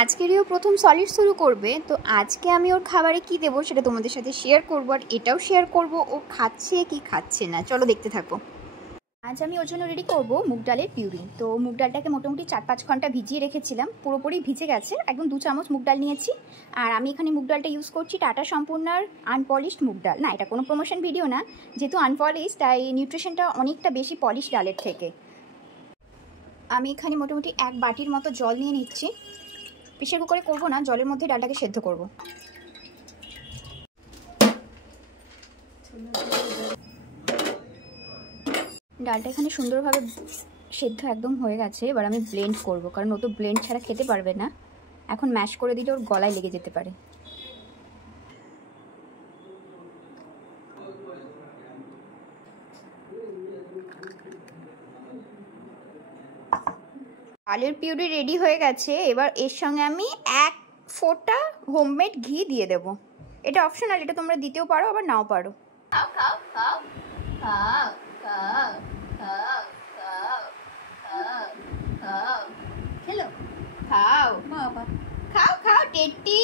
আজকেরও প্রথম সলিড শুরু করবে, তো আজকে আমি ওর খাবারে কি দেবো সেটা তোমাদের সাথে শেয়ার করবো, আর এটাও শেয়ার করব ও খাচ্ছে কি খাচ্ছে না। চলো দেখতে থাকো। আজ আমি ওর জন্য রেডি করব মুগ ডালের পিউরি। তো মুগ ডালটাকে মোটামুটি 4-5 ঘন্টা ভিজিয়ে রেখেছিলাম, পুরোপুরি ভিজে গেছে, একদম 2 চামচ মুগ ডাল নিয়েছি। আর আমি এখানে মুগ ডালটা ইউজ করছি টাটা সম্পূর্ণার আনপলিশড মুগ ডাল। না, এটা কোনো প্রমোশন ভিডিও না, যেহেতু আনপলিশড তাই নিউট্রিশনটা অনেকটা বেশি পলিশ ডালের থেকে। আমি এখানে মোটামুটি 1 বাটির মতো জল নিয়ে নিচ্ছি। প্রেসার কুকারে করবো না, জলের মধ্যে ডালটাকে সেদ্ধ করব। ডালটা এখানে সুন্দরভাবে সেদ্ধ একদম হয়ে গেছে। এবার আমি ব্লেন্ড করব, কারণ ও তো ব্লেন্ড ছাড়া খেতে পারবে না। এখন ম্যাশ করে দিলে ওর গলায় লেগে যেতে পারে। ডালের পিউরি রেডি হয়ে গেছে। এবার এর সঙ্গে আমি 1 ফোঁটা হোমমেড ঘি দিয়ে দেব। এটা অপশনাল, এটা তোমরা দিতেও পারো আবার নাও পারো। খাও খাও খাও খাও খাও খাও খাও খাও খাও খেলো খাও বাবা, খাও খাও টেটি